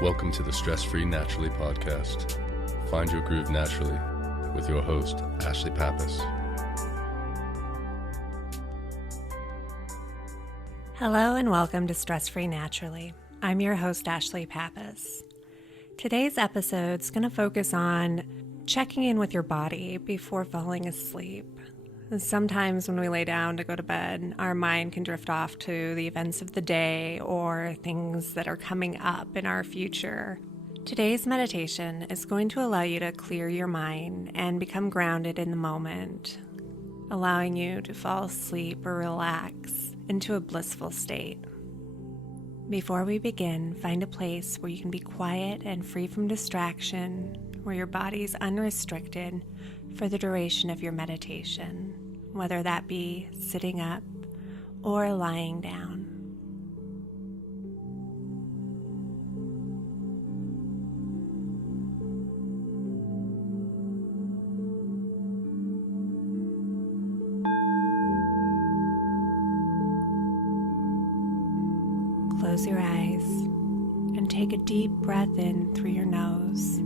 Welcome to the Stress-Free Naturally podcast. Find your groove naturally with your host, Ashlie Pappas. Hello and welcome to Stress-Free Naturally. I'm your host, Ashlie Pappas. Today's episode is going to focus on checking in with your body before falling asleep. Sometimes when we lay down to go to bed, our mind can drift off to the events of the day or things that are coming up in our future. Today's meditation is going to allow you to clear your mind and become grounded in the moment, allowing you to fall asleep or relax into a blissful state. Before we begin, find a place where you can be quiet and free from distraction, where your body is unrestricted for the duration of your meditation, whether that be sitting up or lying down. Close your eyes and take a deep breath in through your nose,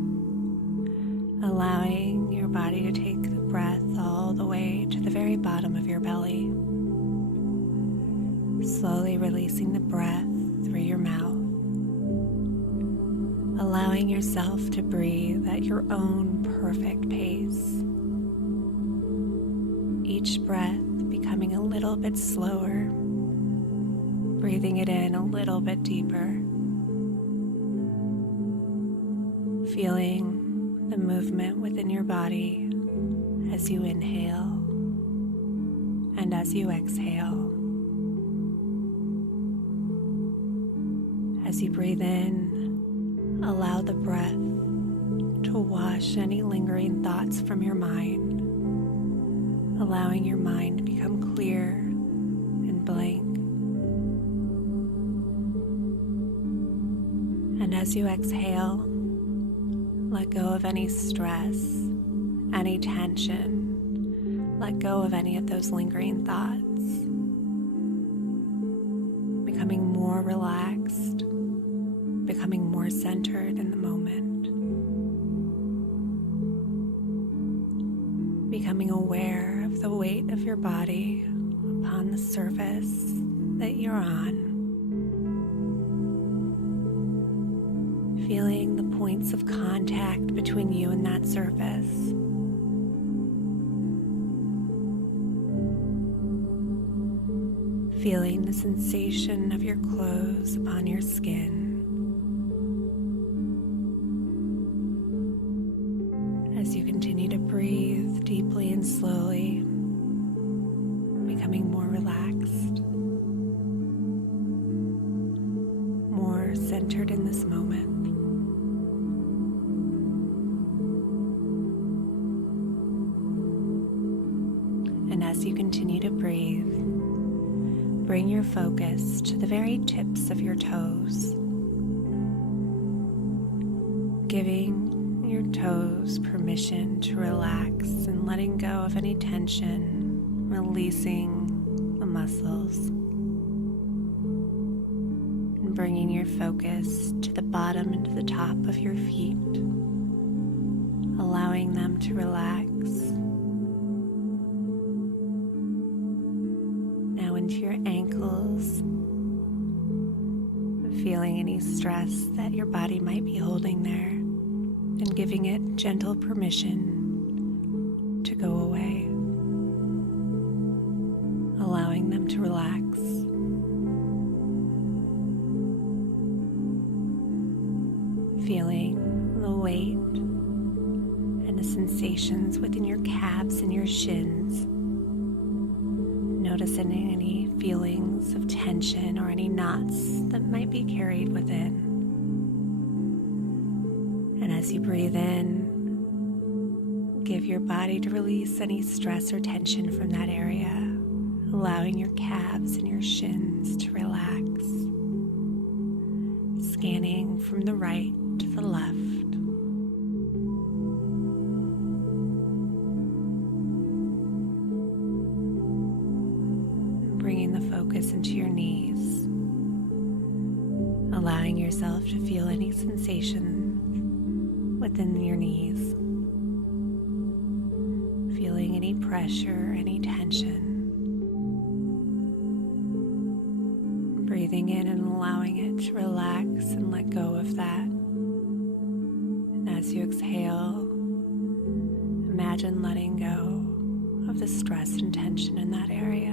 allowing your body to take the breath all the way to the very bottom of your belly. Slowly releasing the breath through your mouth, allowing yourself to breathe at your own perfect pace. Each breath becoming a little bit slower, breathing it in a little bit deeper, feeling the movement within your body as you inhale and as you exhale. As you breathe in, allow the breath to wash any lingering thoughts from your mind, allowing your mind to become clear and blank. And as you exhale, let go of any stress, any tension. Let go of any of those lingering thoughts. Becoming more relaxed, becoming more centered in the moment. Becoming aware of the weight of your body upon the surface that you're on. Feeling the points of contact between you and that surface. Feeling the sensation of your clothes upon your skin. As you continue to breathe deeply and slowly, becoming more relaxed, more centered in this moment. As you continue to breathe, bring your focus to the very tips of your toes, giving your toes permission to relax and letting go of any tension, releasing the muscles, and bringing your focus to the bottom and to the top of your feet, allowing them to relax. Into your ankles, feeling any stress that your body might be holding there, and giving it gentle permission to go away, allowing them to relax. Feeling the weight and the sensations within your calves and your shins. Noticing any feelings of tension or any knots that might be carried within. And as you breathe in, give your body to release any stress or tension from that area, allowing your calves and your shins to relax. Scanning from the right to the left. Bringing the focus into your knees, allowing yourself to feel any sensation within your knees, feeling any pressure, any tension. Breathing in and allowing it to relax and let go of that. And as you exhale, imagine letting go of the stress and tension in that area.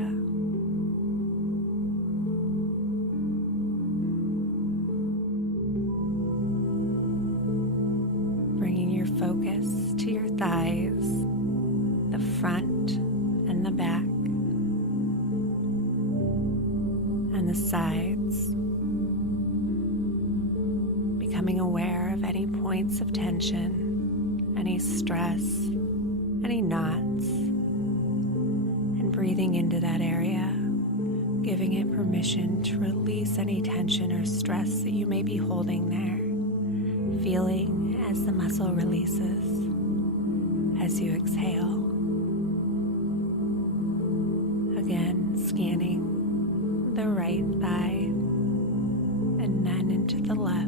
Bringing your focus to your thighs, the front and the back, and the sides, becoming aware of any points of tension, any stress, any knots, and breathing into that area, giving it permission to release any tension or stress that you may be holding there, feeling as the muscle releases as you exhale. Again, scanning the right thigh and then into the left,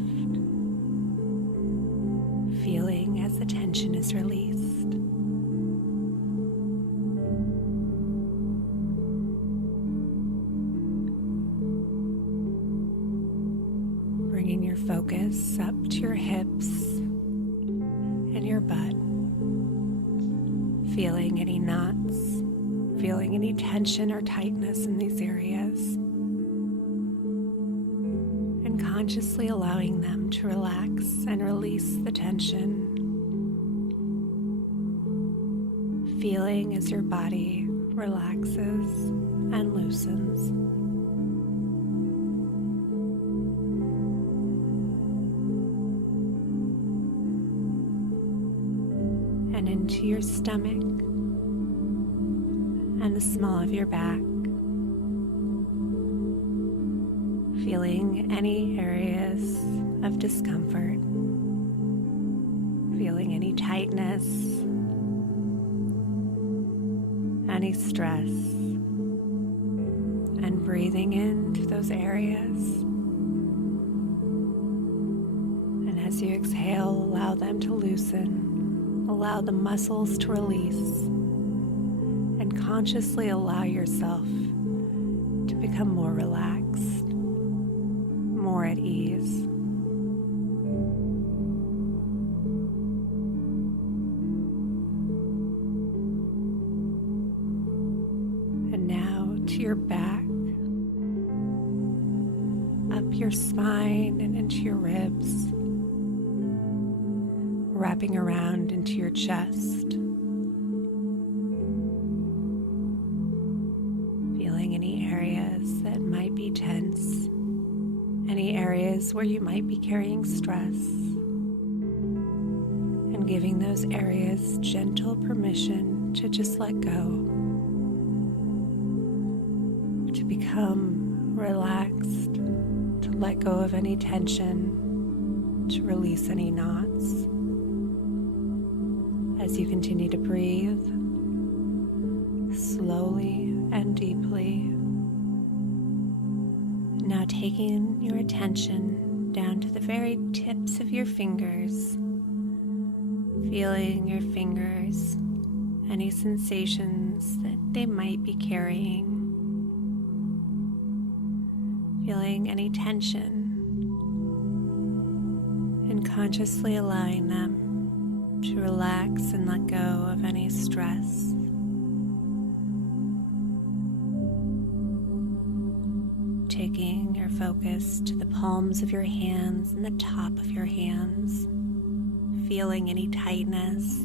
feeling as the tension is released. Bringing your focus up to your hips and your butt, feeling any knots, feeling any tension or tightness in these areas, and consciously allowing them to relax and release the tension, feeling as your body relaxes and loosens. And into your stomach and the small of your back, feeling any areas of discomfort, feeling any tightness, any stress, and breathing into those areas. And as you exhale, allow them to loosen. Allow the muscles to release, and consciously allow yourself to become more relaxed, more at ease. And now to your back, up your spine and into your ribs, wrapping around into your chest, feeling any areas that might be tense, any areas where you might be carrying stress, and giving those areas gentle permission to just let go, to become relaxed, to let go of any tension, to release any knots. As you continue to breathe slowly and deeply, now taking your attention down to the very tips of your fingers, feeling your fingers, any sensations that they might be carrying, feeling any tension, and consciously allowing them to relax and let go of any stress. Taking your focus to the palms of your hands and the top of your hands, feeling any tightness,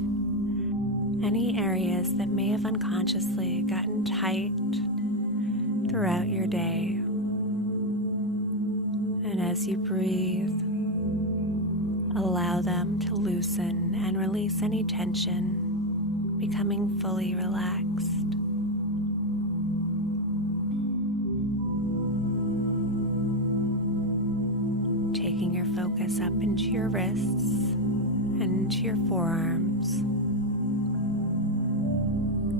any areas that may have unconsciously gotten tight throughout your day. And as you breathe, allow them to loosen and release any tension, becoming fully relaxed. Taking your focus up into your wrists and into your forearms,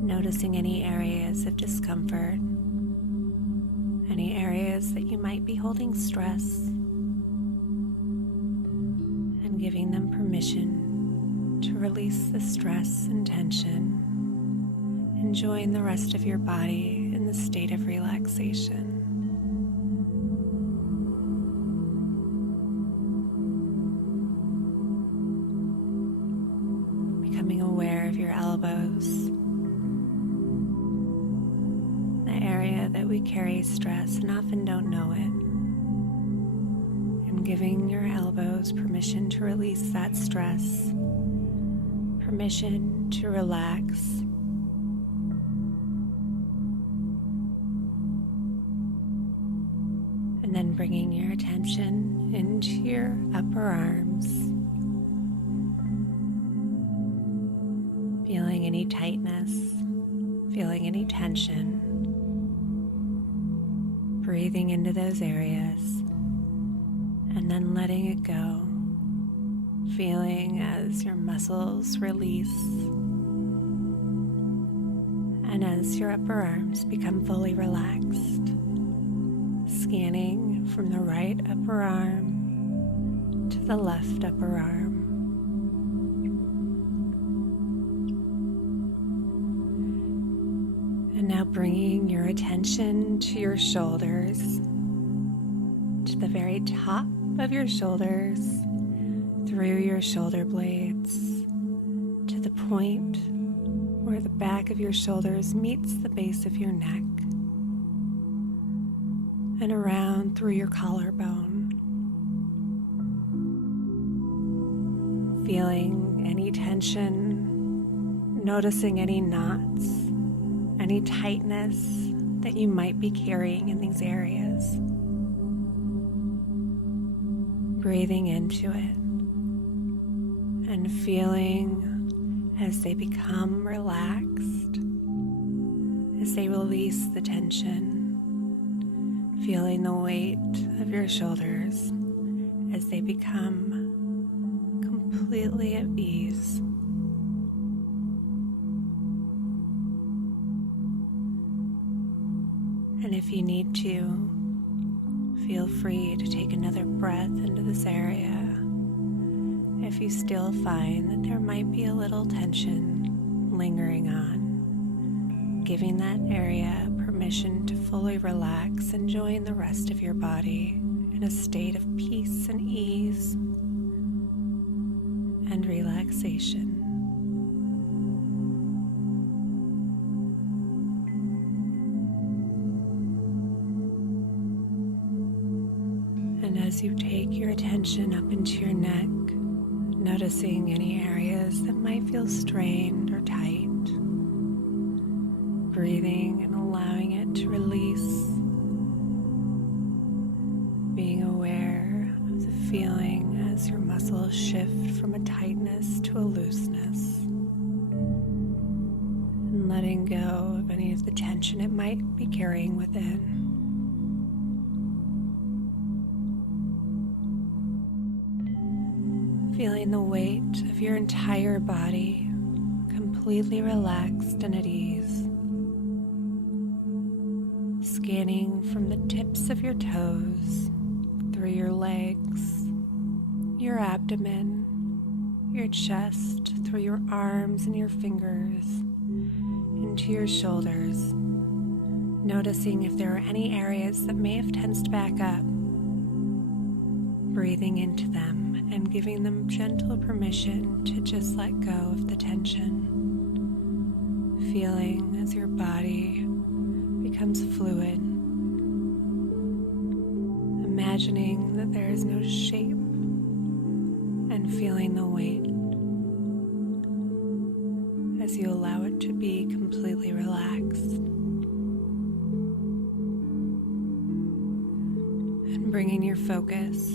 noticing any areas of discomfort, any areas that you might be holding stress, giving them permission to release the stress and tension, enjoying the rest of your body in the state of relaxation. Becoming aware of your elbows, the area that we carry stress and often don't know it, and giving your elbows permission to release that stress, permission to relax. And then bringing your attention into your upper arms, feeling any tightness, feeling any tension, breathing into those areas, and then letting it go, feeling as your muscles release and as your upper arms become fully relaxed. Scanning from the right upper arm to the left upper arm. And now bringing your attention to your shoulders, to the very top of your shoulders, through your shoulder blades, to the point where the back of your shoulders meets the base of your neck, and around through your collarbone. Feeling any tension, noticing any knots, any tightness that you might be carrying in these areas. Breathing into it and feeling as they become relaxed, as they release the tension. Feeling the weight of your shoulders as they become completely at ease. And if you need to, feel free to take another breath into this area. If you still find that there might be a little tension lingering on, giving that area permission to fully relax, enjoying the rest of your body in a state of peace and ease and relaxation. And as you take your attention up into your neck, noticing any areas that might feel strained or tight, breathing and allowing it to release, being aware of the feeling as your muscles shift from a tightness to a looseness, and letting go of any of the tension it might be carrying within. Feeling the weight of your entire body completely relaxed and at ease. Scanning from the tips of your toes, through your legs, your abdomen, your chest, through your arms and your fingers, into your shoulders, noticing if there are any areas that may have tensed back up, breathing into them and giving them gentle permission to just let go of the tension, feeling as your body becomes fluid, imagining that there is no shape, and feeling the weight as you allow it to be completely relaxed. And bringing your focus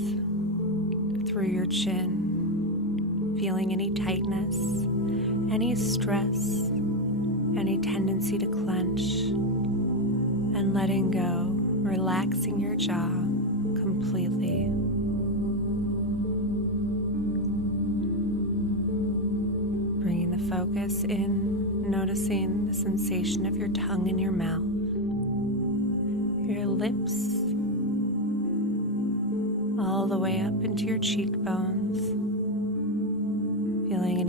through your chin, feeling any tightness, any stress, any tendency to clench, and letting go, relaxing your jaw completely. Bringing the focus in, noticing the sensation of your tongue in your mouth, your lips, all the way up into your cheekbones,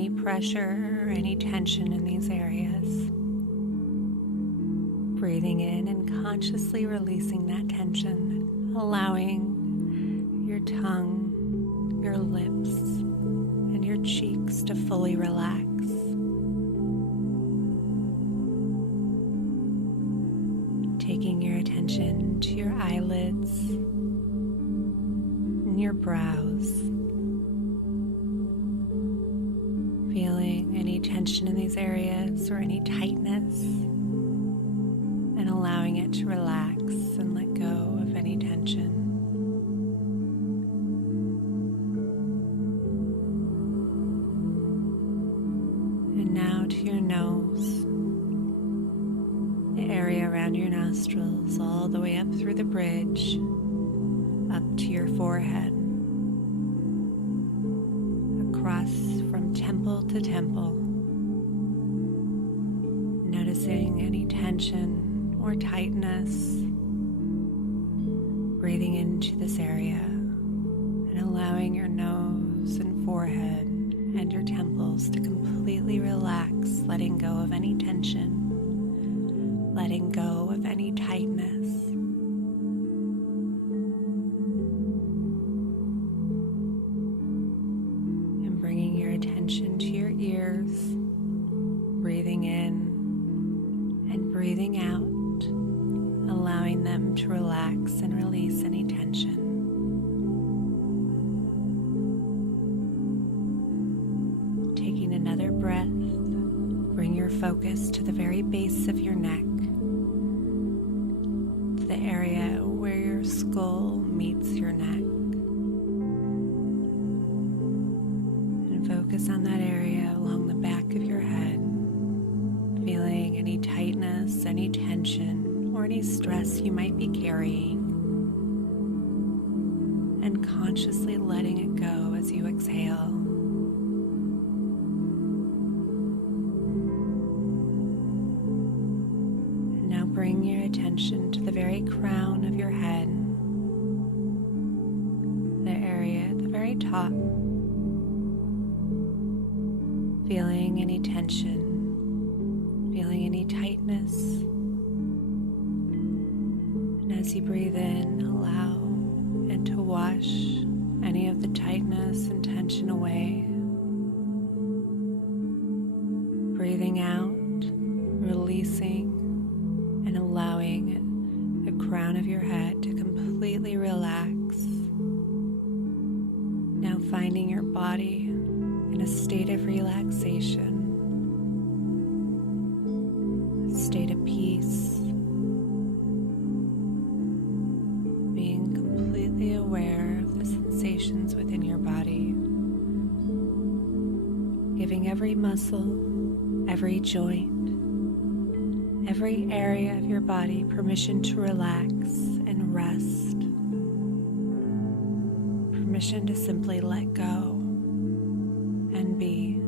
any pressure or any tension in these areas. Breathing in and consciously releasing that tension, allowing your tongue, your lips, and your cheeks to fully relax. Taking your attention to your eyelids and your brows. Feeling any tension in these areas or any tightness, and allowing it to relax and let go of any tension. And now to your nose, the area around your nostrils, all the way up through the bridge, up to your forehead, across from temple to temple, noticing any tension or tightness, breathing into this area and allowing your nose and forehead and your temples to completely relax, letting go of any tension, letting go of any tightness. And bringing your attention to your ears, breathing in and breathing out, allowing them to relax and release any tension. Taking another breath, bring your focus to the very base of your neck, to the area where your skull meets your neck. And focus on that area along the back of your head, feeling any tightness, any tension, or any stress you might be carrying, and consciously letting it go as you exhale. And now bring your attention to the very crown of your head, the area at the very top, feeling any tension, feeling any tightness. As you breathe in, allow it to wash any of the tightness and tension away. Breathing out, releasing, and allowing the crown of your head to completely relax. Now finding your body in a state of relaxation, a state of peace, aware of the sensations within your body, giving every muscle, every joint, every area of your body permission to relax and rest, permission to simply let go and be.